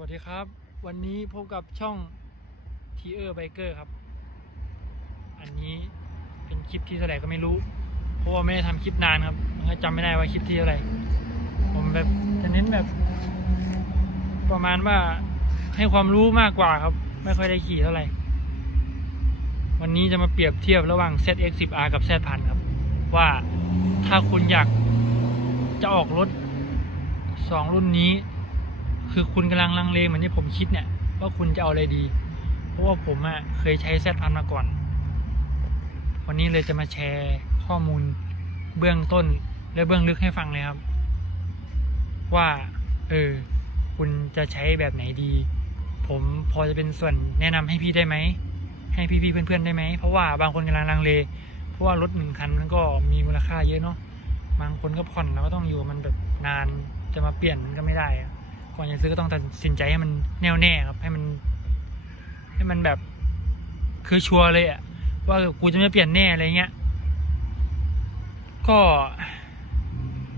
วัสดีครับ วันนี้พบกับช่องทีเออร์ไบเกอร์ครับ อันนี้เป็นคลิปที่เท่าไหร่ก็ไม่รู้ เพราะว่าไม่ได้ทำคลิปนานครับมันก็จำไม่ได้ว่าคลิปที่เท่าไหร่ผมแบบจะเน้นแบบ ประมาณว่าให้ความรู้มากกว่าครับ ไม่ค่อยได้ขี่เท่าไหร่ วันนี้จะมาเปรียบเทียบระหว่าง ZX10R กับ Z1000 ครับ ว่าถ้าคุณอยากจะออกรถสองรุ่นนี้ คือคุณกำลังลังเลเหมือนที่ผมคิดเนี่ยว่าคุณจะเอาอะไรดี เพราะว่าผมอะ่ะเคยใช้แซดพันมาก่อน วันนี้เลยจะมาแชร์ข้อมูลเบื้องต้นและเบื้องลึกให้ฟังเลยครับ ว่า เออ คุณจะใช้แบบไหนดี ผมพอจะเป็นส่วนแนะนำให้พี่ได้ไหม ให้พี่ๆเพื่อนๆได้ไหม เพราะว่าบางคนกำลังลังเล เพราะว่ารถหนึ่งคันมันก็มีมูลค่าเยอะเนาะ บางคนก็ผ่อนแล้วก็ต้องอยู่มันแบบนานจะมาเปลี่ยนมันก็ไม่ได้อะ ก่อนจะซื้อก็ต้องตัดสินใจให้มันแน่วแน่ครับ ให้มัน ให้มันแบบ คือชัวร์เลยอะว่ากูจะไม่เปลี่ยนแน่อะไรเงี้ย ก็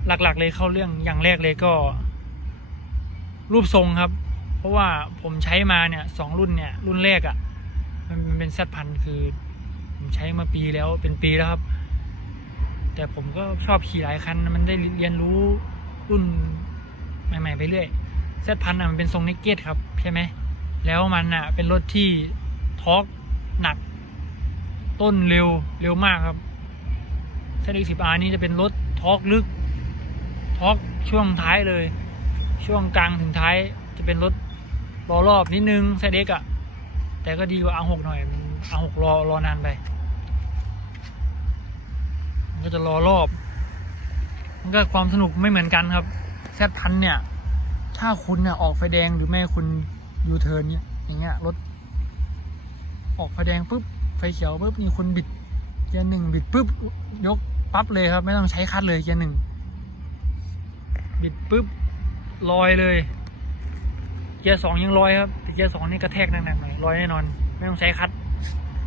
หลักๆเลยเข้าเรื่องอย่างแรกเลยก็ รูปทรงครับ เพราะว่าผมใช้มาเนี่ยสองรุ่นเนี่ย รุ่นแรกอะ่ะ มันเป็นแซดพันคือผมใช้มาปีแล้วเป็นปีแล้วครับ แต่ผมก็ชอบขี่หลายคัน มันได้เรียนรู้รุ่นใหม่ ๆ ไปเรื่อย แซดพันอะมันเป็นทรงเนกเก็ตครับใช่ไหมแล้วมันอะเป็นรถที่ทอร์กหนัก ต้นเร็วเร็วมากครับ ZX10R นี่จะเป็นรถทอร์กลึกทอร์กช่วงท้ายเลย ช่วงกลางถึงท้ายจะเป็นรถรอรอบนิดนึง ZX อะแต่ก็ดีกว่า R6 หกหน่อยมัน R6 รอรอนานไปมันก็จะรอรอบ มันก็ความสนุกไม่เหมือนกันครับ แซดพันเนี่ย ถ้าคุณเนี่ยออกไฟแดงหรือไม่คุณยูเทิร์นเนี่ยอย่างเงี้ยรถ ออกไฟแดงปุ๊บไฟเขียวปุ๊บนี่คุณบิดเกียร์หนึ่งบิดปุ๊บยกปั๊บเลยครับ ไม่ต้องใช้คัดเลยเกียร์หนึ่งบิดปุ๊บลอยเลย เกียร์สองยังลอยครับแต่เกียร์สองนี่กระแทกหนักๆหน่อยลอยแน่นอน ไม่ต้องใช้คัด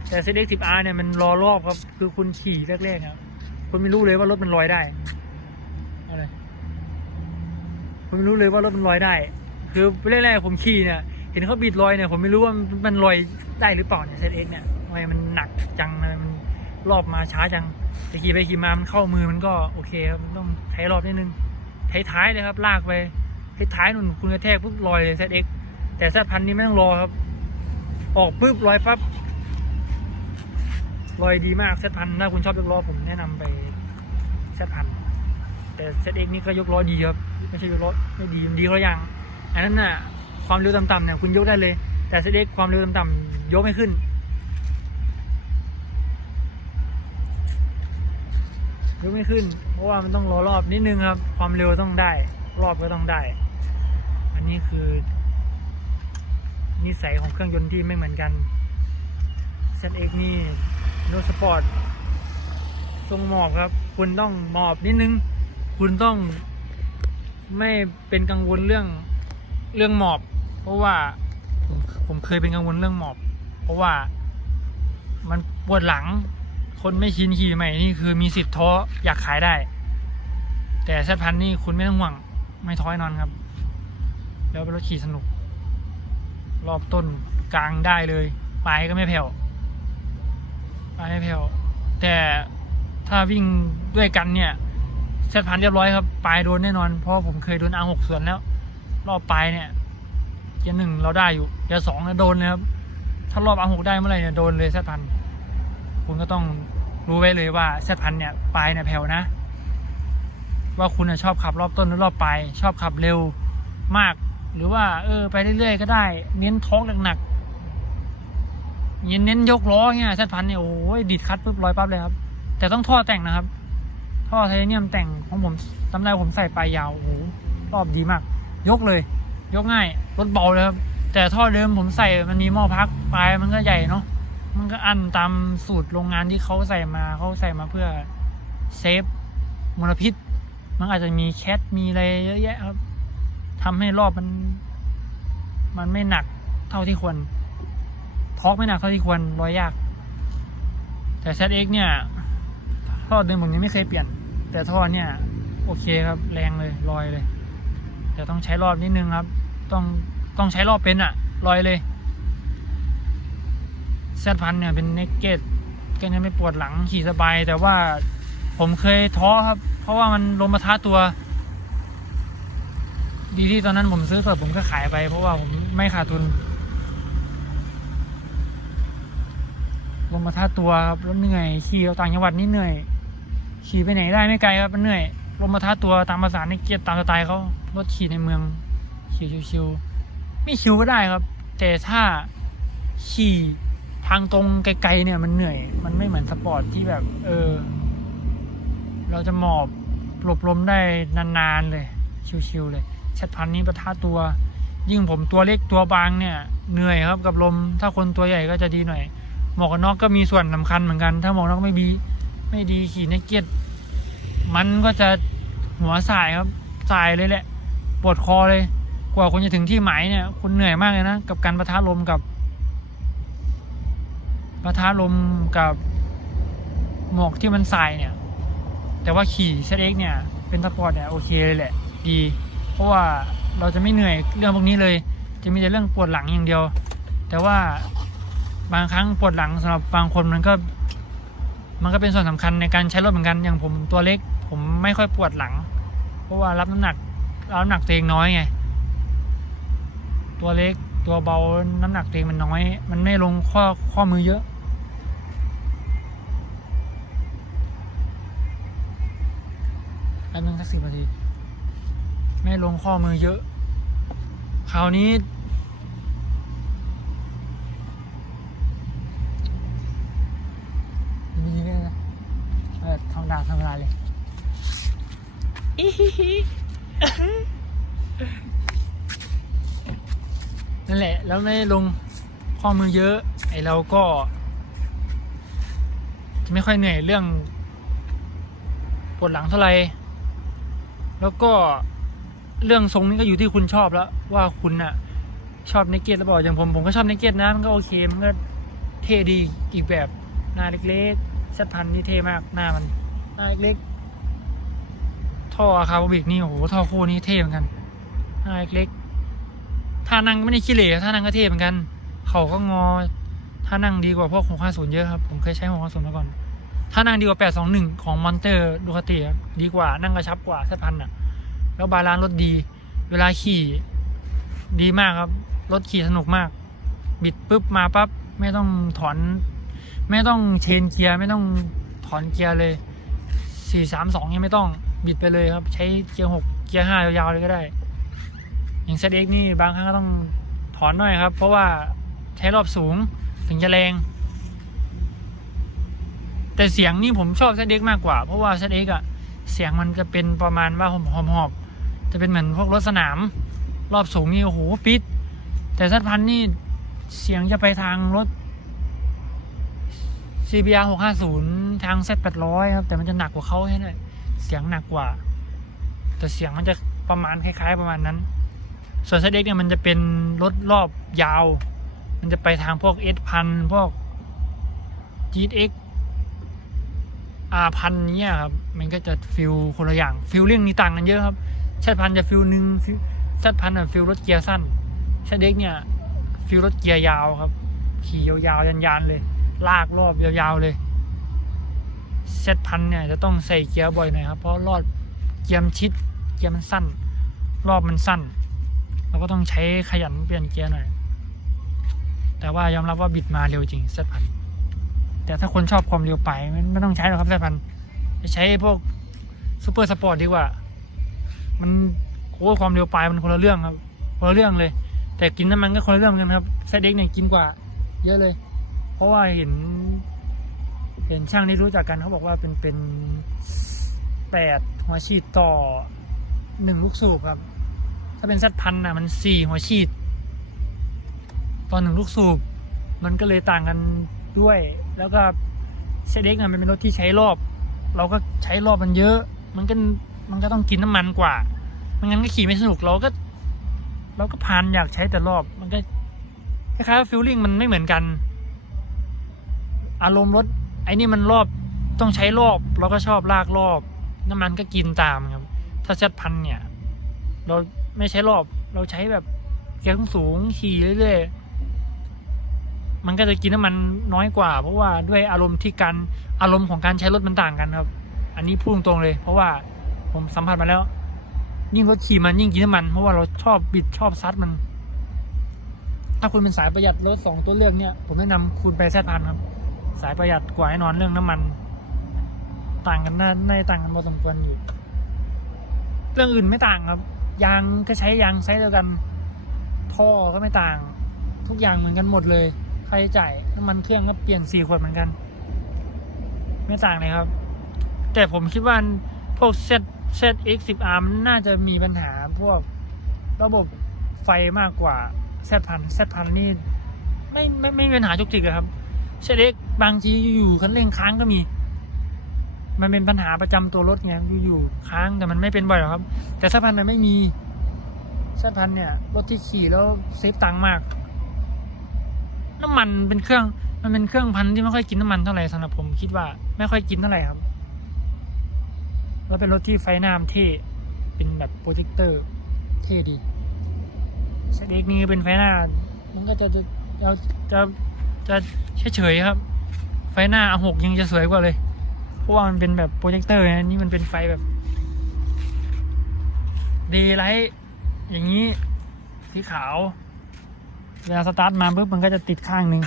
แต่ ZX10R เนี่ยมันรอรอบครับ คือคุณขี่แรกๆครับ คุณไม่รู้เลยว่ารถมันลอยได้ คุณไม่รู้เลยว่ารถมันลอยได้ คือแรกๆผมขี่เนี่ยเห็นเขาบีดลอยเนี่ยผมไม่รู้ว่ามันลอยได้หรือเปล่าเนี่ย ZX เอ็กเนี่ยทำไมมันหนักจังเลยมันรอบมาช้าจังแต่ขี่ไปขี่มามันเข้ามือมันก็โอเคครับมันต้องใช้รอบนิดนึงท้ายเลยครับ ลากไปท้ายนุ่นคุณกระแทกปุ๊บลอยเลย ZX แต่ Z พันนี้ไม่ต้องรอครับ ออกปุ๊บลอยปั๊บลอยดีมากเซตพันถ้าคุณชอบยกล้อผมแนะนำไปเซตพันแต่เซตเอ็กนี่ก็ยกล้อดีครับ ไม่ใช่ยกล้อไม่ดีมันดีเขาอย่าง อันนั้นน่ะ ความเร็วต่ำๆเนี่ยคุณยกได้เลย แต่เซเอ็กความเร็วต่ำๆยกไม่ขึ้น ยกไม่ขึ้น เพราะว่ามันต้องรอรอบนิดนึงครับ ความเร็วต้องได้ รอบก็ต้องได้ อันนี้คือนิสัยของเครื่องยนต์ที่ไม่เหมือนกัน ZX นี่รถสปอร์ตทรงหมอบครับ คุณต้องหมอบนิดนึง คุณต้อง ไม่เป็นกังวลเรื่องเรื่องหมอบ เพราะว่าผมผมเคยเป็นกังวลเรื่องหมอบ เพราะว่ามันปวดหลัง คนไม่ชินขี่ใหม่นี่คือมีสิทธิ์ท้ออยากขายได้ แต่แซดพันนี่คุณไม่ต้องห่วง ไม่ท้อยนอนครับ แล้วเป็นรถขี่สนุก รอบต้นกลางได้เลยปลายก็ไม่แผ่วปลายไม่แผ่วแต่ถ้าวิ่งด้วยกันเนี่ย เซตพันเรียบร้อยครับ ปลายโดนแน่นอน เพราะผมเคยโดนอาหกส่วนแล้ว รอบปลายเนี่ยเกียร์หนึ่งเราได้อยู่เกียร์สองโดนเลยครับ ถ้ารอบอาหกได้เมื่อไหร่เนี่ยโดนเลยเซตพันคุณก็ต้องรู้ไว้เลยว่าเซตพันเนี่ยปลายเนี่ยแผ่วนะ ว่าคุณน่ะชอบขับรอบต้นหรือรอบปลายชอบขับเร็วมาก หรือว่า เออ ไปเรื่อยๆก็ได้ เน้นท้องหนักๆเน้นยกล้อเงี้ยเซตพันเนี่ยโอ้ยดีดคัดปุ๊บร้อยปั๊บเลยครับ แต่ต้องท่อแต่งนะครับ ท่อไทเทเนียมแต่งของผมตำได้ผมใส่ปลายยาวโอ้โหรอบดีมาก ยกเลย ยกง่ายรถเบาเลยครับแต่ท่อเดิมผมใส่มันมีหม้อพักปลายมันก็ใหญ่เนาะมันก็อันตามสูตรโรงงานที่เขาใส่มาเขาใส่มาเพื่อเซฟมลพิษ มันอาจจะมีแคทมีอะไรเยอะแยะครับทำให้รอบมัน มันไม่หนักเท่าที่ควรทอกไม่หนักเท่าที่ควรร้อยยาก แต่ ZX เนี่ยท่อเดิมผมยังไม่เคยเปลี่ยน แต่ท่อเนี่ยโอเคครับแรงเลยลอยเลย แต่ต้องใช้รอบนิดนึงครับ ต้องต้องใช้รอบเป็นอะลอยเลยแซดพันเนี่ยเป็นเนกเก็ตก็ยังไม่ปวดหลังขี่สบาย แต่ว่าผมเคยท้อครับ เพราะว่ามันลมมาท้าตัว ดีที่ตอนนั้นผมซื้อสดผมก็ขายไป เพราะว่าผมไม่ขาดทุนลงมาท่าตัวครับแล้วเหนื่อยขี่เอาต่างจังหวัดนี่เหนื่อย ขี่ไปไหนได้ไม่ไกลครับมันเหนื่อยลงมาท่าตัวตามภาษาในเกียรตามสไตล์เขารถขี่ในเมืองขี่ชิวๆไม่ชิวก็ได้ครับ แต่ถ้าขี่ทางตรงไกลๆเนี่ยมันเหนื่อย มันไม่เหมือนสปอร์ตที่แบบ เออ เราจะหมอบหลบลมได้นานๆเลย ชิวๆเลยชัดพันนี้ประท่าตัว ยิ่งผมตัวเล็กตัวบางเนี่ย เหนื่อยครับกับลม ถ้าคนตัวใหญ่ก็จะดีหน่อยหมวกกันน็อกก็มีส่วนสำคัญเหมือนกัน ถ้าหมวกน็อกไม่ดี ไม่ดีขี่นักเก็ตมันก็จะหัวสายครับสายเลยแหละปวดคอเลย กว่าคุณจะถึงที่หมายเนี่ย คุณเหนื่อยมากเลยนะ กับการประทะลมกับประทะลมกับหมวกที่มันสายเนี่ย แต่ว่าขี่เซเอ็กเนี่ย เป็นสปอร์ตเนี่ยโอเคเลยแหละ ดี เพราะว่าเราจะไม่เหนื่อยเรื่องพวกนี้เลย จะมีแต่เรื่องปวดหลังอย่างเดียว แต่ว่าบางครั้งปวดหลังสำหรับบางคนมันก็ มันก็เป็นส่วนสำคัญในการใช้รถเหมือนกันอย่างผมตัวเล็ก ผมไม่ค่อยปวดหลัง เพราะว่ารับน้ำหนักรับน้ำหนักตัวเองน้อยไงตัวเล็กตัวเบาน้ำหนักตัวเองมันน้อย มันไม่ลงข้อข้อมือเยอะแป๊บนึงสักสิบนาทีไม่ลงข้อมือเยอะ คราวนี้ มีนี่ด้วยนะเออ ธรรมดาธรรมดาเลยอีฮิฮินั่นแหละ แล้วไม่ลงข้อมือเยอะไอเราก็ จะไม่ค่อยเหนื่อยเรื่องปวดหลังเท่าไหร่แล้วก็เรื่องทรงนี้ก็อยู่ที่คุณชอบแล้ว ว่าคุณน่ะ ชอบเนกเก็ตหรือเปล่าอย่างผมผมก็ชอบเนกเก็ตนะมันก็โอเคมันก็เท่ดีอีกแบบหน้าเล็กๆชัดพันนี่เท่มากหน้ามันหน้าเล็กท่อคาร์บอบิกนี่โอ้โหท่อคู่นี้เท่เหมือนกันหาเล็กท่านั่งไม่ได้ขี้เหร่ท่านั่งก็เท่เหมือนกัน เขาก็งอท่านั่งดีกว่าพวก650เยอะครับผมเคยใช้650มาก่อนท่านั่งดีกว่า 821 ของมอนเตอร์ดูคาติครับดีกว่านั่งกระชับกว่าชัดพันอะ แล้วบาลานซ์รถดี เวลาขี่ดีมากครับ รถขี่สนุกมาก บิดปุ๊บมาปั๊บไม่ต้องถอน ไม่ต้องเชนเกียร์ไม่ต้องถอนเกียร์เลย สี่สามสองยังไม่ต้องบิดไปเลยครับ ใช้เกียร์หกเกียร์ห้ายาวๆเลยก็ได้ อย่างเซตเอ็กนี่บางครั้งก็ต้องถอนหน่อยครับ เพราะว่าใช้รอบสูงถึงจะแรง แต่เสียงนี่ผมชอบเซตเอ็กมากกว่า เพราะว่าเซตเอ็กอะเสียงมันจะเป็นประมาณว่าหอมหอมหอบจะเป็นเหมือนพวกรถสนาม รอบสูงนี่โอ้โหปิด แต่ซัดพันนี่เสียงจะไปทางรถ CBR 650 ทาง Z 800ครับ แต่มันจะหนักกว่าเขาแค่นั้นเสียงหนักกว่า แต่เสียงมันจะประมาณคล้าย ๆ ประมาณนั้น ส่วน ZX เนี่ยมันจะเป็นรถรอบยาว มันจะไปทางพวก S พันพวก GX R พันเนี้ยครับ มันก็จะฟิลคนละอย่างฟิลลิ่องนี่ต่างกันเยอะครับชพันจะฟิลหนึ่งชพันอะฟิลรถเกียร์สั้นชเด็กเนี่ยฟิลรถเกียร์ยาวครับ ขี่ยาวๆยันๆเลย ลากรอบยาวๆเลย เซตพันเนี่ยจะต้องใส่เกียร์บ่อยหน่อยครับ เพราะรอดเกียร์มันชิด เกียร์มันสั้น รอบมันสั้น เราก็ต้องใช้ขยันเปลี่ยนเกียร์หน่อย แต่ว่ายอมรับว่าบิดมาเร็วจริงเซตพัน แต่ถ้าคนชอบความเร็วไปไม่ไม่ต้องใช้หรอกครับเซตพันจะใช้พวกซูเปอร์สปอร์ตดีกว่า มันโอ้ความเร็วไปมันคนละเรื่องครับ คนละเรื่องเลย แต่กินน้ำมันก็คนละเรื่องกันครับเซตเด็กเนี่ยกินกว่า เยอะเลย ราะว่าเห็น เห็นช่างที่รู้จักกันเขาบอกว่าเป็นเป็นแปดหัวฉีดต่อหนึ่งลูกสูบครับ ถ้าเป็นซัดพันนะมันสี่หัวฉีด ต่อหนึ่งลูกสูบ มันก็เลยต่างกันด้วย แล้วก็เซเด็กนะมันเป็นรถที่ใช้รอบ เราก็ใช้รอบมันเยอะ มันก็มันก็ต้องกินน้ำมันกว่าไม่งั้นก็ขี่ไม่สนุกเราก็ เราก็พานอยากใช้แต่รอบมันก็คล้ายๆฟิลลิ่งมันไม่เหมือนกัน อารมณ์รถไอ้นี่มันรอบต้องใช้รอบเราก็ชอบลากรอบ น้ำมันก็กินตามครับ ถ้าเซตพันเนี่ย เราไม่ใช้รอบเราใช้แบบเกียร์สูงขี่เรื่อยๆมันก็จะกินน้ำมันน้อยกว่า เพราะว่าด้วยอารมณ์ที่การอารมณ์ของการใช้รถมันต่างกันครับ อันนี้พูดตรงๆเลย เพราะว่าผมสัมผัสมาแล้ว ยิ่งรถขี่มันยิ่งกินน้ำมัน เพราะว่าเราชอบบิดชอบซัดมันถ้าคุณเป็นสายประหยัดรถสองตัวเลือกเนี่ย ผมแนะนำคุณไปแซดพันครับ สายประหยัดกว่าแน่นอนเรื่องน้ำมัน ต่างกันน่าน่าต่างกันพอสมควรอยู่ เรื่องอื่นไม่ต่างครับ ยางก็ใช้ยางไซส์เดียวกัน ท่อก็ไม่ต่าง ทุกอย่างเหมือนกันหมดเลยค่าใช้จ่ายน้ำมันเครื่องก็เปลี่ยนสี่ขวดเหมือนกัน ไม่ต่างเลยครับ แต่ผมคิดว่าพวก Z ZX 10 R มันน่าจะมีปัญหาพวกระบบไฟมากกว่า Z พัน Z พันนี่ไม่ไม่ไม่มีปัญหาจุกจิกครับ ZX บางทีอยู่คันเร่งค้างก็มี มันเป็นปัญหาประจำตัวรถไงอยู่ๆค้างแต่มันไม่เป็นบ่อยหรอกครับ แต่ Z พันมันไม่มีแซพันเนี่ยรถที่ขี่แล้วเซฟตังค์มาก น้ำมันเป็นเครื่อง มันเป็นเครื่องพันที่ไม่ค่อยกินน้ำมันเท่าไหร่สำหรับผมคิดว่า ไม่ค่อยกินเท่าไหร่ครับแล้วเป็นรถที่ไฟน้ามนเท่เป็นแบบโปรเจคเตอร์เท่ดีเซตเอ็กนี่เป็นไฟหน้า มันก็จะจะจะจะจะเฉยๆครับ ไฟหน้าหกยังจะสวยกว่าเลย เพราะว่ามันเป็นแบบโปรเจคเตอร์นะนี่มันเป็นไฟแบบดีไลท์อย่างนี้ สีขาว เวลาสตาร์ทมาปุ๊บมันก็จะติดข้างหนึ่ง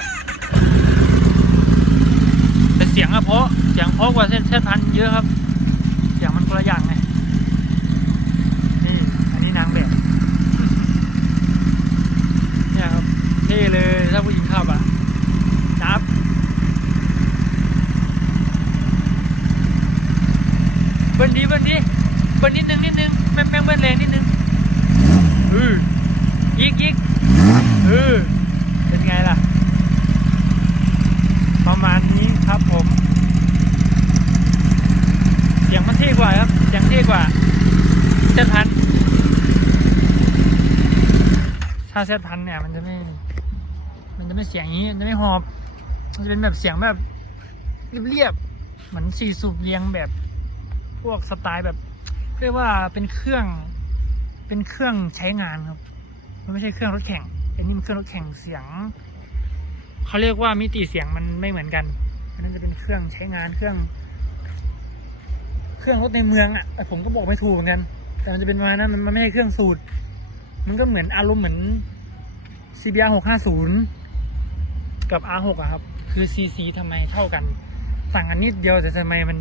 แต่เสียงอะเพราะเสียงเพราะกว่าเส้นเส้นพันเยอะครับ เสียงมันคนละอย่างไงนี่อันนี้นางแบบ เนี่ยครับเท่เลยถ้าผู้หญิงขับอะจับเบิ้ลดีเบิ้ลดีเบิ้ลนิดนึงนิดนึงแม่งแม่งเบิ้ลแรงนิดนึงเออยิกยิกเออเป็นไงล่ะ ประมาณนี้ครับผม เสียงมันเท่กว่าครับเสียงเท่กว่าเซตพัน ถ้าเซตพันเนี่ยมันจะไม่ มันจะไม่เสียงอย่างนี้ มันจะไม่หอบ มันจะเป็นแบบเสียงแบบเรียบๆ เหมือนสี่สูบเรียงแบบ พวกสไตล์แบบเรียกว่าเป็นเครื่อง เป็นเครื่องใช้งานครับ มันไม่ใช่เครื่องรถแข่งอันนี้มันเครื่องรถแข่งเสียงเขาเรียกว่ามิติเสียงมันไม่เหมือนกันอันนั้นจะเป็นเครื่องใช้งานเครื่อง เครื่องรถในเมืองอะแต่ผมก็บอกไม่ถูกเหมือนกัน แต่มันจะเป็นประมาณนั้นมันไม่ใช่เครื่องสูตร มันก็เหมือนอารมณ์เหมือน CBR 650 กับ R6 อะครับ คือ CC ทำไมเท่ากันต่งกันนิดเดียวแต่ทำไมมัน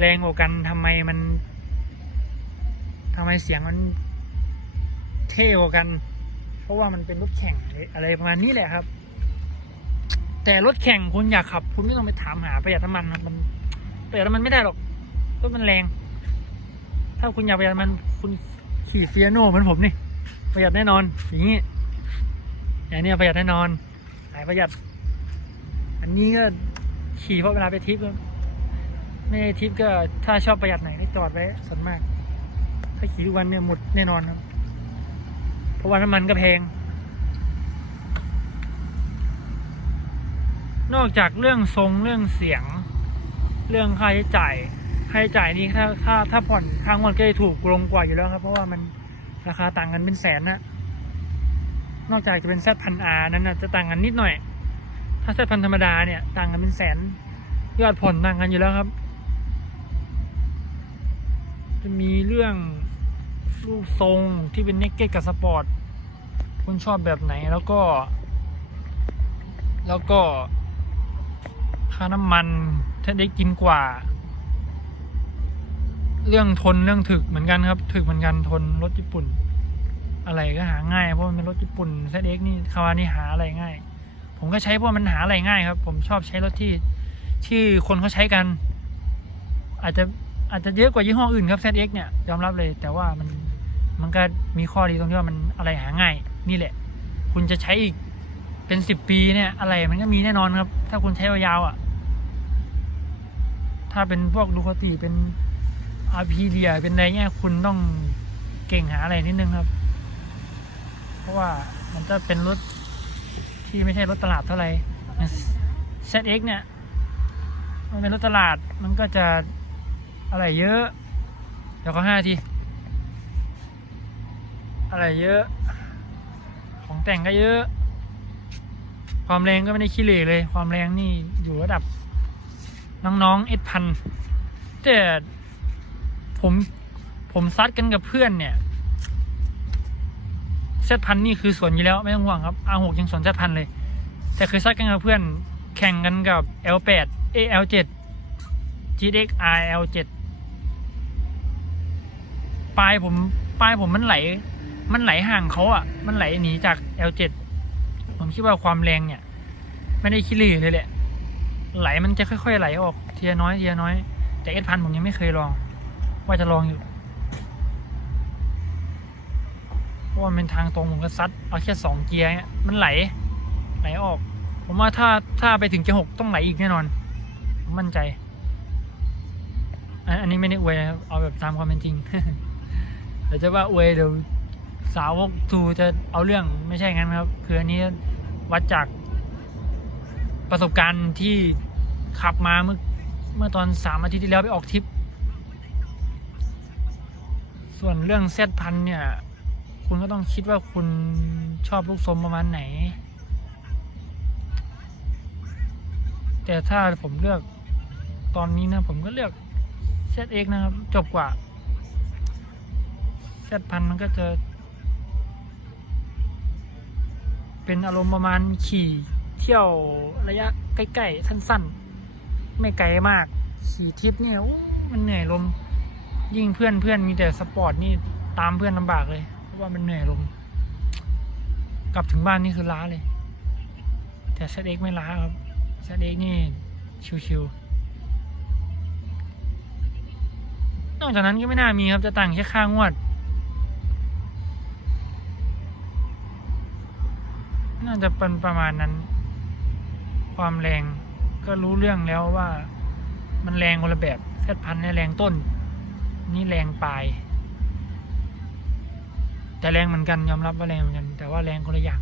แรงกว่ากันทำไมมันทำไมเสียงมันเท่กว่ากัน เพราะว่ามันเป็นรถแข่งอะไรประมาณนี้แหละครับ แต่รถแข่งคุณอยากขับ คุณไม่ต้องไปถามหาประหยัดน้ำมันมันประหยัดน้ำมันไม่ได้หรอกรถมันแรง ถ้าคุณอยากประหยัดน้ำมันคุณขี่เฟียโน่เหมือนผมนี่ประหยัดแน่นอนอย่างนี้อย่างนี้ประหยัดแน่นอนสายประหยัด อันนี้ก็ขี่เพราะเวลาไปทริป ครับไม่ทิปก็ถ้าชอบประหยัดไหนก็จอดไว้ส่วนมาก ถ้าขี่ทุกวันเนี่ยหมดแน่นอนครับ เพราะว่าน้ำมันก็แพง นอกจากเรื่องทรงเรื่องเสียง เรื่องค่าใช้จ่ายค่าใช้จ่ายนี่ถ้าถ้าถ้าผ่อนทางวันก็จะถูกลงกว่าอยู่แล้วครับ เพราะว่ามันราคาต่างกันเป็นแสนนะนอกจากจะเป็นแซดพันอานั้นนะจะต่างกันนิดหน่อย ถ้าแซดพันธรรมดาเนี่ยต่างกันเป็นแสนยอดผ่อนต่างกันอยู่แล้วครับ จะมีเรื่องรูปทรงที่เป็นเนกเก็ตกับสปอร์ตคุณชอบแบบไหนแล้วก็ แล้วก็ ค่าน้ำมันถ้าได้กินกว่า เรื่องทนเรื่องถึกเหมือนกันครับ ถึกเหมือนกันทนรถญี่ปุ่น อะไรก็หาง่ายเพราะมันเป็นรถญี่ปุ่น ZX นี่คาวานี่หาอะไรง่าย ผมก็ใช้เพราะมันหาอะไรง่ายครับ ผมชอบใช้รถที่ที่คนเขาใช้กัน อาจจะ อาจจะเยอะกว่ายี่ห้ออื่นครับ ZX เนี่ยยอมรับเลย แต่ว่ามันมันก็มีข้อดีตรงที่ว่ามันอะไรหาง่าย นี่แหละ คุณจะใช้อีกเป็นสิบปีเนี่ยอะไรมันก็มีแน่นอนครับ ถ้าคุณใช้ยาวๆอะ ถ้าเป็นพวกลูคติเป็นอาพีเดียเป็นอะไรเงี้ยคุณต้องเก่งหาอะไรนิดนึงครับ เพราะว่ามันจะเป็นรถที่ไม่ใช่รถตลาดเท่าไหร่ ZX เนี่ย มันเป็นรถตลาดมันก็จะ อะไรเยอะ เดี๋ยวก็ห้าที อะไรเยอะ ของแต่งก็เยอะ ความแรงก็ไม่ได้ขี้เหร่เลย ความแรงนี่อยู่ระดับ น้องๆเอ็ดพันแต่ผมผมซัดกันกับเพื่อนเนี่ยเซตพันนี่คือสวนอยู่แล้วไม่ต้องห่วงครับอาหกยังสวนเซตพันเลย แต่เคยซัดกันกับเพื่อนแข่งกันกับ L8 เอ L7 GX RL7 ปลายผมปลายผมมันไหล มันไหลห่างเขาอะ มันไหลหนีจาก L7 ผมคิดว่าความแรงเนี่ย ไม่ได้ขี้เหร่เลยแหละ ไหลมันจะค่อย ๆ ไหลออกเทียน้อยเทียน้อย แต่เอสพันผมยังไม่เคยลอง ว่าจะลองอยู่เพราะว่ามันเป็นทางตรงผมก็ซัดเอาแค่สองเกียร์เนี่ยมันไหล ไหลออก ผมว่าถ้าถ้าไปถึงเกียร์หกต้องไหลอีกแน่นอนผมมั่นใจอันอันนี้ไม่ได้อวยนะครับเอาแบบตามความเป็นจริง เดี๋ยวจะว่าอวยเดี๋ยวสาวกทูจะเอาเรื่องไม่ใช่งั้นครับ คืออันนี้วัดจากประสบการณ์ที่ขับมาเมื่อเมื่อตอนสามอาทิตย์ที่แล้วไปออกทริป ส่วนเรื่องเซตพันเนี่ย คุณก็ต้องคิดว่าคุณชอบลูกทรงประมาณไหน แต่ถ้าผมเลือกตอนนี้นะ ผมก็เลือกเซตเอกนะครับ จบกว่า เซตพันมันก็จะ เป็นอารมณ์ประมาณขี่เที่ยวระยะใกล้ๆสั้นๆ ไม่ไกลมาก ขี่ทริปเนี่ยมันเหนื่อยลม ยิ่งเพื่อนเพื่อนมีแต่สปอร์ตนี่ตามเพื่อนลำบากเลย เพราะว่ามันเหนื่อยลม กลับถึงบ้านนี่คือล้าเลย แต่เซตเอกไม่ล้าครับเซตเอกนี่ชิวๆนอกจากนั้นก็ไม่น่ามีครับ จะต่างแค่ค่างวด น่าจะเป็นประมาณนั้น ความแรงก็รู้เรื่องแล้วว่า มันแรงคนละแบบเซตพันเนี่ยแรงต้น นี่แรงปลาย แต่แรงเหมือนกันยอมรับว่าแรงเหมือนกัน แต่ว่าแรงคนละอย่าง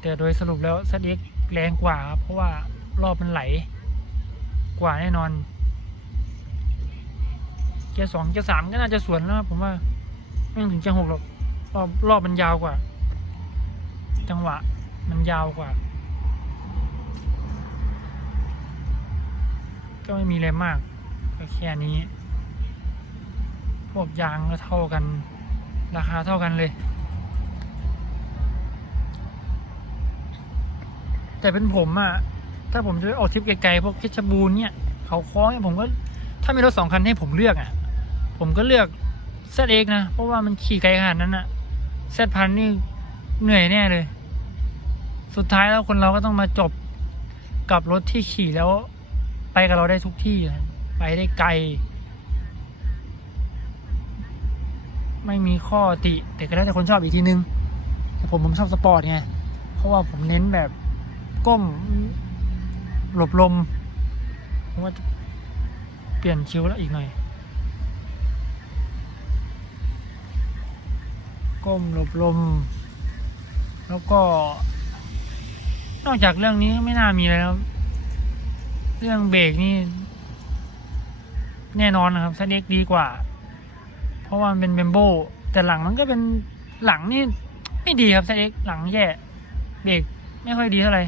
แต่โดยสรุปแล้วเซตเอ็กแรงกว่าครับเพราะว่ารอบมันไหล กว่าแน่นอนเกียร์สองเกียร์สามก็น่าจะสวนแล้วผมว่าไม่ถึงเกียร์หกหรอกรอบรอบมันยาวกว่า จังหวะ มันยาวกว่า ก็ไม่มีอะไรมากก็แค่นี้ พวกยางก็เท่ากัน ราคาเท่ากันเลย แต่เป็นผมอะถ้าผมจะออกทริปไกลๆพวกเพชรบูรณ์เนี่ย เขาค้อเนี่ยผมก็ ถ้ามีรถสองคันให้ผมเลือกอะผมก็เลือกเซตเอกนะ เพราะว่ามันขี่ไกลขนาดนั้นอะเซตพันนี่เหนื่อยแน่เลย สุดท้ายแล้วคนเราก็ต้องมาจบกับรถที่ขี่แล้ว ไปกับเราได้ทุกที่ ไปได้ไกล ไม่มีข้อติ แต่ก็แล้วแต่คนชอบอีกทีนึง แต่ผมผมชอบสปอร์ตไง เพราะว่าผมเน้นแบบก้มหลบลมผมว่าจะเปลี่ยนคิ้วแล้วอีกหน่อย ก้มหลบลม แล้วก็ นอกจากเรื่องนี้ไม่น่ามีอะไรแล้ว เรื่องเบรกนี่ แน่นอนนะครับซเด็กดีกว่า เพราะว่ามันเป็นเบมโบแต่หลังมันก็เป็นหลังนี่ไม่ดีครับซเด็กหลังแย่เบรกไม่ค่อยดีเท่าไหร่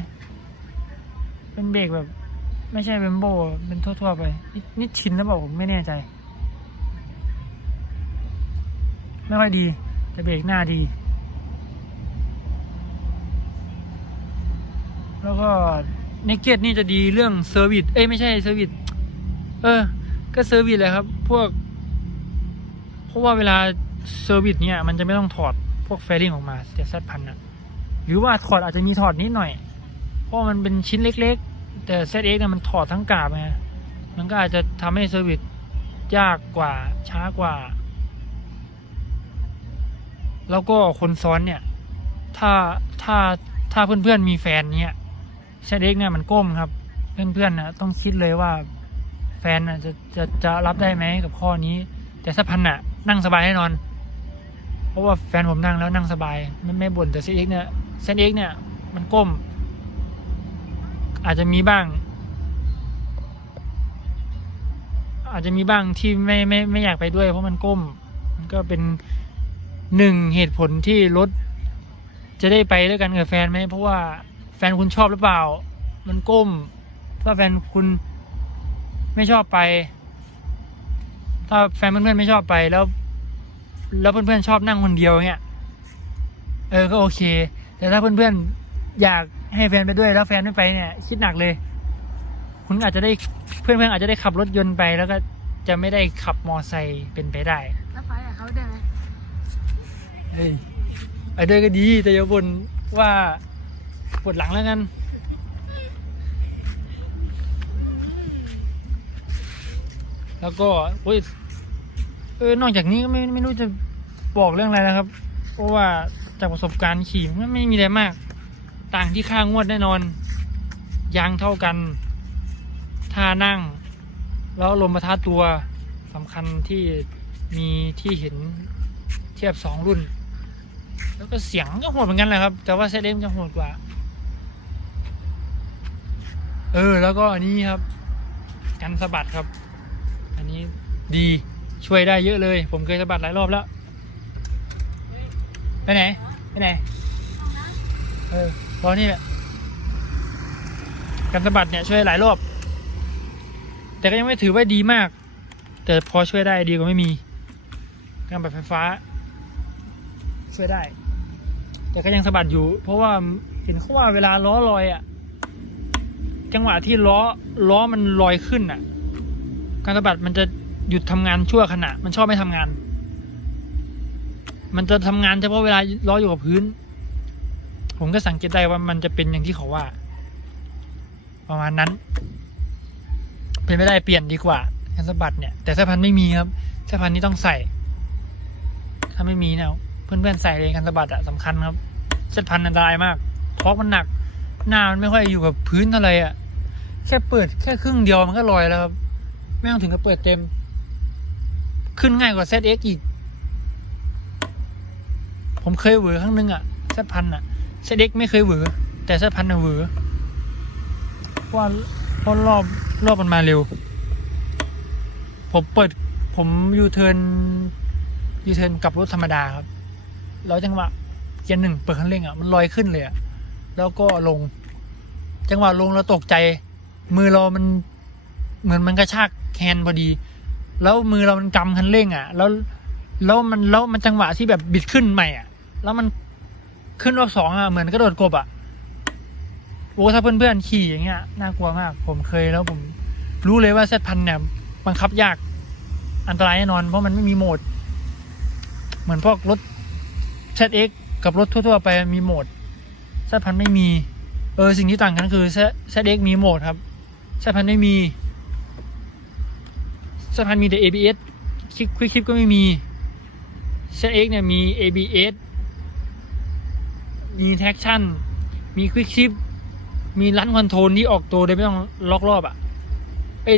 เป็นเบรกแบบ ไม่ใช่เบมโบเป็นทั่วๆไปนนี่ชินแล้วบอกผมไม่แน่ใจ ไม่ค่อยดี แต่เบรกหน้าดี แล้วก็เนเกตนี่จะดีเรื่องเซอร์วิสเอ้ยไม่ใช่เซอร์วิสเออ ก็เซอร์วิสเลยครับ พวก เพราะว่าเวลาเซอร์วิสเนี่ย มันจะไม่ต้องถอดพวกแฟริ่งออกมาแต่ซัดพันอะหรือว่าถอดอาจจะมีถอดนิดหน่อย เพราะมันเป็นชิ้นเล็ก ๆ แต่เซตเอ็กเนี่ยมันถอดทั้งกาบไงมันก็อาจจะทำให้เซอร์วิสยากกว่าช้ากว่า แล้วก็คนซ้อนเนี่ย ถ้าถ้าถ้าเพื่อนๆมีแฟนเนี่ย เซตเอ็กเนี่ยมันก้มครับ เพื่อนๆนะต้องคิดเลยว่าแฟนนะจะจะจะรับได้ไหมกับข้อนี้ แต่สัพันน่ะ นั่งสบายแน่นอน เพราะว่าแฟนผมนั่งแล้วนั่งสบายไม่ไม่บ่นแต่เซตเอ็กเนี่ยเซตเอ็กเนี่ยมันก้ม อาจจะมีบ้าง อาจจะมีบ้างที่ไม่ไม่ไม่อยากไปด้วย เพราะมันก้ม มันก็เป็นหนึ่งเหตุผลที่รถจะได้ไปด้วยกันกับแฟนไหมเพราะว่า ฟนคุณชอบหรือเปล่า มันก้ม ถ้าแฟนคุณไม่ชอบไป ถ้าแฟนเพื่อนๆไม่ชอบไปแล้ว แล้วเพื่อนๆชอบนั่งคนเดียวเนี่ยเออก็โอเค แต่ถ้าเพื่อนๆอยากให้แฟนไปด้วยแล้วแฟนไม่ไปเนี่ยคิดหนักเลย คุณอาจจะได้เพื่อนๆอาจจะได้ขับรถยนต์ไป แล้วก็จะไม่ได้ขับมอไซค์เป็นไปได้แล้วไปกับเขาได้ไหมเฮ้ยไปด้วยก็ดีแต่อย่าบ่นว่า ปวดหลังแล้วกันแล้วก็โอ้ยเออนอกจากนี้ก็ไม่ไม่รู้จะบอกเรื่องอะไรนะครับ เพราะว่าจากประสบการณ์ขี่มันไม่มีอะไรมาก ต่างที่ค่างวดแน่นอน ยางเท่ากันท่านั่ง แล้วลมประทะตัวสำคัญที่มีที่เห็นเทียบสองรุ่น แล้วก็เสียงก็โหดเหมือนกันแหละครับ แต่ว่าเซเลมจะโหดกว่า เออ แล้วก็อันนี้ครับ กันสะบัดครับ อันนี้ดีช่วยได้เยอะเลย ผมเคยสะบัดหลายรอบแล้ว ไปไหน ไปไหน เออรอนี่แหละ กันสะบัดเนี่ยช่วยหลายรอบ แต่ก็ยังไม่ถือว่าดีมาก แต่พอช่วยได้ดีกว่าไม่มีการแบบไฟฟ้า ช่วยได้ แต่ก็ยังสะบัดอยู่ เพราะว่าเห็นเขาว่าเวลาล้อลอยอะ่ะ จังหวะที่ล้อล้อมันลอยขึ้นอะ การสะบัดมันจะหยุดทำงานชั่วขณะ มันชอบไม่ทำงาน มันจะทำงานเฉพาะเวลาล้ออยู่กับพื้น ผมก็สังเกตได้ว่ามันจะเป็นอย่างที่เขาว่า ประมาณนั้น เป็นไม่ได้เปลี่ยนดีกว่าการสะบัดเนี่ย แต่สะพันไม่มีครับสะพันนี้ต้องใส่ ถ้าไม่มีเนี่ยเพื่อนๆใส่เลยกันสะบัดอะสำคัญครับเจ็ดพันอันตรายมากเพราะมันหนักหน้ามันไม่ค่อยอยู่กับพื้นเท่าไหร่อะ แค่เปิดแค่ครึ่งเดียวมันก็ลอยแล้วครับ ไม่ต้องถึงกับเปิดเต็ม ขึ้นง่ายกว่า ZX อีก ผมเคยเหวอครั้งนึงอะเซพันอะ ZX ไม่เคยเหวอแต่เซพันอะเหวอเพราะว่าเพราะรอบรอบมันมาเร็ว ผมเปิด ผมยูเทิร์นยูเทิร์นกับรถธรรมดาครับแล้วจังหวะเกียร์หนึ่งเปิดคันเร่งอะมันลอยขึ้นเลยอะแล้วก็ลง จังหวะลงเราตกใจ มือเรามันเหมือนมันกระชากแฮนด์พอดี แล้วมือเรามันกำคันเร่ง อะ แล้วแล้วมันแล้วมันจังหวะที่แบบบิดขึ้นใหม่อะ แล้วมันขึ้นรอบสองอะเหมือนกระโดดกบอะโอ้ถ้าเพื่อนๆขี่อย่างเงี้ยน่ากลัวมาก ผมเคยแล้วผมรู้เลยว่าเซตพันเนี่ยบังคับยากอันตรายแน่นอน เพราะมันไม่มีโหมด เหมือนพวกรถ ZX กับรถทั่วๆไปมีโหมด Z พันไม่มี เออสิ่งที่ต่างกันคือ Z- ZX มีโหมดครับ Z พันไม่มี Z พันมีแต่ ABS คลิกคลิปก็ไม่มี ZX เอ็กเนี่ยมี ABS มี traction มีควิกชิปมีลันคอนโทรลที่ออกตัวโดยไม่ต้องล็อกรอบอะ่ะ เอ้ย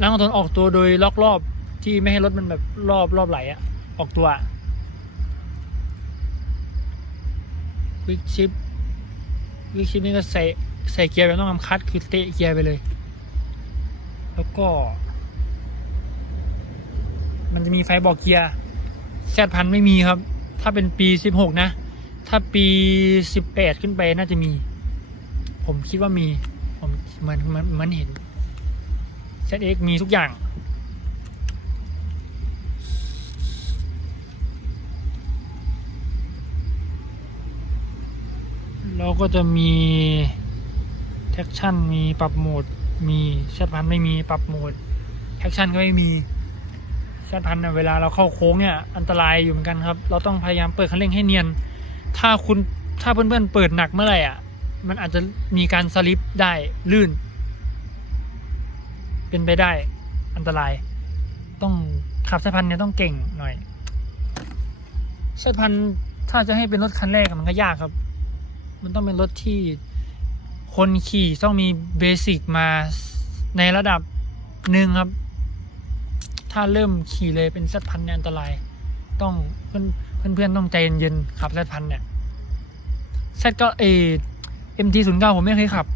ลันคอนโทรลออกตัวโดยล็อกรอบที่ไม่ให้รถมันแบบรอบรอบไหลอะ่ะ ออกตัวควิกชิปควิกชิปนี่ก็ใส่ใส่เกียร์แบบต้องทำคัดคือเตะเกียร์ไปเลย แล้วก็ มันจะมีไฟบอกเกียร์แซดพันไม่มีครับ ถ้าเป็นปีสิบหกนะ ถ้าปีสิบแปดขึ้นไปน่าจะมี ผมคิดว่ามี ผมเหมือนเหมือนเหมือนเห็น ZX มีทุกอย่างแล้วก็จะมี traction มีปรับโหมด มีแซดพันไม่มีปรับโหมด traction ก็ไม่มีแซดพันเวลาเราเข้าโค้งเนี่ยอันตรายอยู่เหมือนกันครับ เราต้องพยายามเปิดคันเร่งให้เนียน ถ้าคุณถ้าเพื่อนๆเปิดหนักเมื่อไหร่อะ มันอาจจะมีการสลิปได้ลื่น เป็นไปได้อันตราย ต้องขับแซดพันเนี่ยต้องเก่งหน่อยแซดพันถ้าจะให้เป็นรถคันแรกมันก็ยากครับ มันต้องเป็นรถที่ คนขี่ต้องมีเบสิกมาในระดับหนึ่งครับ ถ้าเริ่มขี่เลยเป็นเซตพันเนี่ยอันตราย ต้องเพื่อนเพื่อนๆต้องใจเย็นๆขับเซตพันเนี่ยเซตก็เอเอ็มทีศูนย์เก้าผมไม่เคยขับ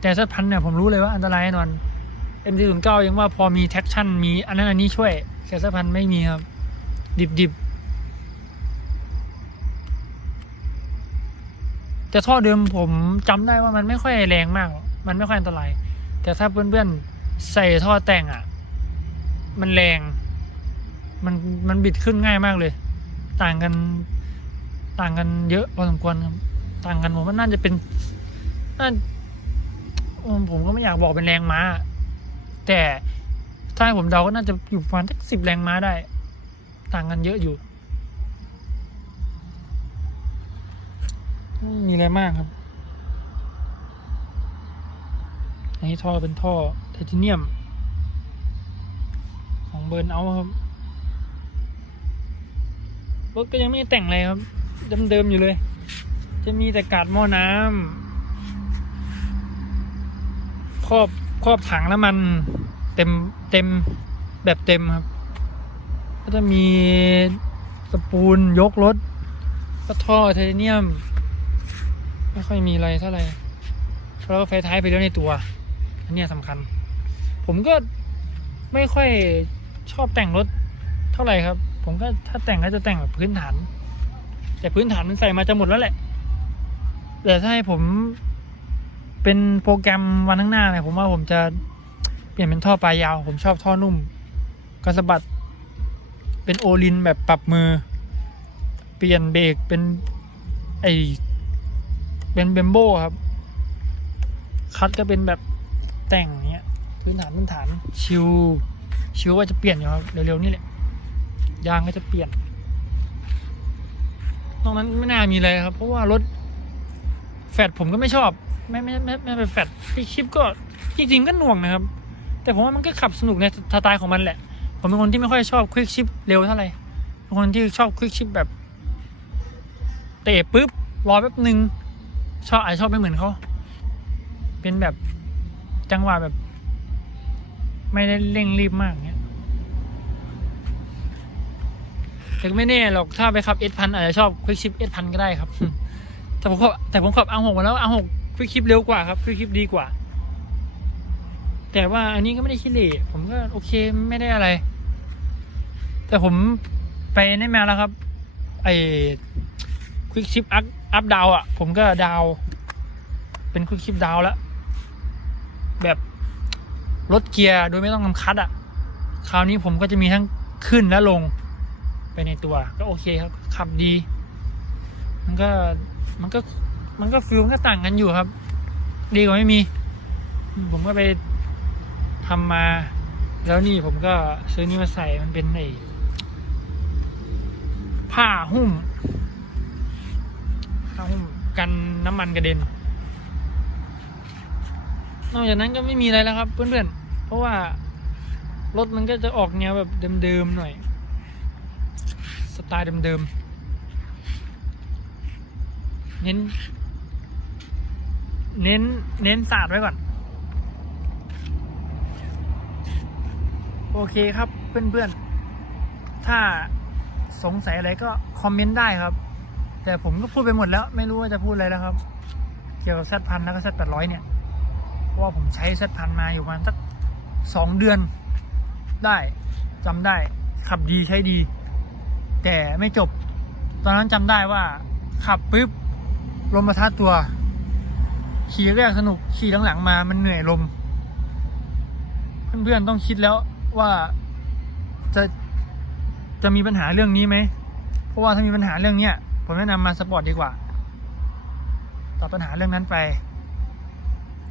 แต่เซตพันเนี่ยผมรู้เลยว่าอันตรายแน่นอนเอ็มทีศูนย์เก้ายังว่าพอมีแท็กชั่นมีอันนั้นอันนี้ช่วยแต่เซตพันไม่มีครับ ดิบดิ แต่ท่อเดิมผมจำได้ว่ามันไม่ค่อยแรงมาก มันไม่ค่อยอันตราย แต่ถ้าเพื่อนๆใส่ท่อแต่งอะ มันแรง มันมันบิดขึ้นง่ายมากเลย ต่างกัน ต่างกันเยอะพอสมควรครับ ต่างกันผมว่าน่าจะเป็นน่าผมก็ไม่อยากบอกเป็นแรงม้า แต่ถ้าให้ผมเดาก็น่าจะอยู่ประมาณสักสิบแรงม้าได้ ต่างกันเยอะอยู่ ไม่มีอะไรมากครับ อันนี้ท่อเป็นท่อไทเทเนียม ของเบิร์นเอาครับรถก็ยังไม่ได้แต่งอะไรครับเดิมๆอยู่เลย จะมีแต่กาดหม้อน้ำครอบครอบถังน้ำมันเต็มเต็มแบบเต็มครับ ก็จะมีสปูลยกรถก็ท่อไทเทเนียม ไม่ค่อยมีอะไรเท่าไหร่แล้วก็ไฟท้ายไปแล้วในตัว อันนี้สำคัญ ผมก็ไม่ค่อยชอบแต่งรถเท่าไหร่ครับ ผมก็ถ้าแต่งก็จะแต่งแบบพื้นฐาน แต่พื้นฐานมันใส่มาจะหมดแล้วแหละ แต่ถ้าให้ผมเป็นโปรแกรมวันข้างหน้าเนี่ยผมว่าผมจะเปลี่ยนเป็นท่อปลายยาว ผมชอบท่อนุ่มกระสะบัด เป็นโอลินแบบปรับมือ เปลี่ยนเบรกเป็นไอ เป็นเบมโบครับ คัดก็เป็นแบบแต่งเนี้ยพื้นฐานพื้นฐานชิวชิวว่าจะเปลี่ยนอยู่ครับเร็วๆนี่แหละยางก็จะเปลี่ยนตรงนั้นไม่น่ามีเลยครับ เพราะว่ารถแฟดผมก็ไม่ชอบ ไม่ไม่ไม่ไม่เป็นแฟดที่คลิปก็จริง ๆ ก็หน่วงนะครับ แต่ผมว่ามันก็ขับสนุกในสไตล์ของมันแหละ ผมเป็นคนที่ไม่ค่อยชอบควิกชิปเร็วเท่าไหร่เป็นคนที่ชอบควิกชิปแบบเตะปุ๊บรอแป๊บหนึ่ง ชอบอาจชอบไม่เหมือนเขาเป็นแบบจังหวะแบบ ไม่ได้เร่งรีบมากเงี้ยแต่ก็ไม่แน่หรอกถ้าไปขับเอสพันอาจจะชอบควิกชิปเอสพันก็ได้ครับ แต่ผมขับแต่ผมขับอาหกมาแล้วอาหกควิกชิปเร็วกว่าครับควิกชิปดีกว่า แต่ว่าอันนี้ก็ไม่ได้ขี้เหร่ผมก็โอเคไม่ได้อะไร แต่ผมไปได้มาแล้วครับ ไอ้ควิกชิปอัพ อัพดาวอะ ผมก็ดาว เป็นควิกชิปดาวแล้ว แบบลดเกียร์โดยไม่ต้องทำคัดอะ คราวนี้ผมก็จะมีทั้งขึ้นและลงไปในตัว ก็โอเคครับ ขับดี มันก็มันก็มันก็ฟิลมันก็ต่างกันอยู่ครับ ดีกว่าไม่มี ผมก็ไปทำมา แล้วนี่ผมก็ซื้อนี่มาใส่มันเป็นไอ้ผ้าหุ้ม ผ้าหุ้มกันน้ำมันกระเด็น นอกจากนั้นก็ไม่มีอะไรแล้วครับ เพื่อนๆ เพราะว่ารถมันก็จะออกแนวแบบเดิมๆหน่อย สไตล์เดิมๆ เน้น เน้น เน้นศาสตร์ไว้ก่อน โอเคครับเพื่อนๆ ถ้าสงสัยอะไรก็คอมเมนต์ได้ครับ แต่ผมก็พูดไปหมดแล้ว ไม่รู้ว่าจะพูดอะไรแล้วครับ เกี่ยวกับแซดพันแล้วก็แซดแปดร้อยเนี่ยเพราะว่าผมใช้แซดพันมาอยู่ประมาณสักสองเดือนได้จำได้ขับดีใช้ดี แต่ไม่จบ ตอนนั้นจำได้ว่า ขับปุ๊บลมประทัดตัว ขี่แรกสนุกขี่หลังๆมามันเหนื่อยลม เพื่อนๆต้องคิดแล้วว่าจะจะมีปัญหาเรื่องนี้ไหม เพราะว่าถ้ามีปัญหาเรื่องเนี้ย ผมแนะนำมาสปอร์ตดีกว่า ตอบปัญหาเรื่องนั้นไป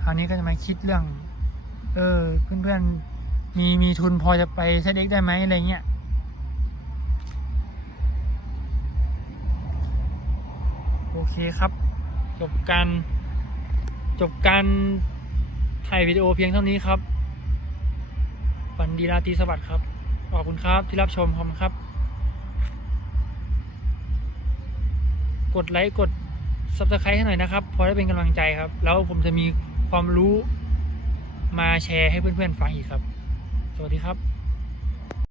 คราวนี้ก็จะมาคิดเรื่อง เออ เพื่อนๆ มีมีทุนพอจะไปเซตเอ็กได้ไหมอะไรเงี้ย โอเคครับ จบการจบการถ่ายวิดีโอเพียงเท่านี้ครับฝันดีราตรีสวัสดิ์ครับ ขอบคุณครับที่รับชมขอบคุณครับ กดไลค์กด subscribe ให้หน่อยนะครับพอได้เป็นกำลังใจครับ แล้วผมจะมีความรู้มาแชร์ให้เพื่อนๆฟังอีกครับ สวัสดีครับ